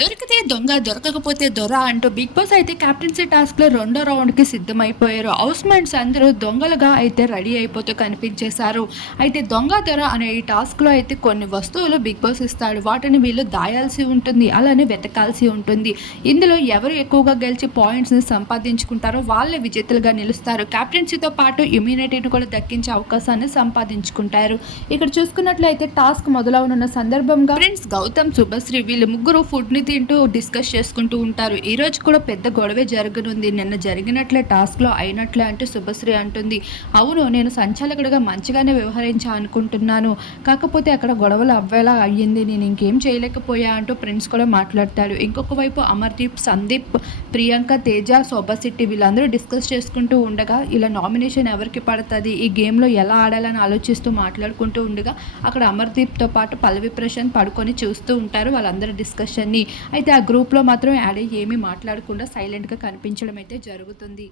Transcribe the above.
దొరికితే దొంగ దొరకకపోతే దొర అంటూ బిగ్ బాస్ అయితే కెప్టెన్సీ టాస్క్లో రెండో రౌండ్కి సిద్ధమైపోయారు. హౌస్ మేట్స్ అందరూ దొంగలుగా అయితే రెడీ అయిపోతూ కనిపించేశారు. అయితే దొంగ దొర అనే ఈ టాస్క్లో అయితే కొన్ని వస్తువులు బిగ్ బాస్ ఇస్తాడు. వాటిని వీళ్ళు దాయాల్సి ఉంటుంది అలానే వెతకాల్సి ఉంటుంది. ఇందులో ఎవరు ఎక్కువగా గెలిచి పాయింట్స్ని సంపాదించుకుంటారో వాళ్ళే విజేతలుగా నిలుస్తారు. కెప్టెన్సీతో పాటు ఇమ్యూనిటీని కూడా దక్కించే అవకాశాన్ని సంపాదించుకుంటారు. ఇక్కడ చూసుకున్నట్లయితే టాస్క్ మొదలవనున్న సందర్భంగా ఫ్రెండ్స్ గౌతమ్ శుభశ్రీ వీళ్ళు ముగ్గురు ఫుడ్ని తింటూ డిస్కస్ చేసుకుంటూ ఉంటారు. ఈ రోజు కూడా పెద్ద గొడవే జరగనుంది. నిన్న జరిగినట్లే టాస్క్లో అయినట్లే అంటూ శుభశ్రీ అంటుంది. అవును నేను సంచాలకుడిగా మంచిగానే వ్యవహరించా అనుకుంటున్నాను. కాకపోతే అక్కడ గొడవలు అవ్వేలా అయ్యింది. నేను ఇంకేం చేయలేకపోయా అంటూ ఫ్రెండ్స్ కూడా మాట్లాడతాడు. ఇంకొక వైపు అమర్దీప్ సందీప్ ప్రియాంక తేజ శోభాశెట్టి వీళ్ళందరూ డిస్కస్ చేసుకుంటూ ఉండగా ఇలా నామినేషన్ ఎవరికి పడుతుంది? ఈ గేమ్లో ఎలా ఆడాలని ఆలోచిస్తూ మాట్లాడుకుంటూ ఉండగా అక్కడ అమర్దీప్తో పాటు పల్లవి ప్రశాంత్ పడుకొని చూస్తూ ఉంటారు వాళ్ళందరూ డిస్కషన్ని అయితే ఆ గ్రూప్లో మాత్రం యాడ్ ఏమీ మాట్లాడకుండా సైలెంట్గా కనిపించడం అయితే జరుగుతుంది.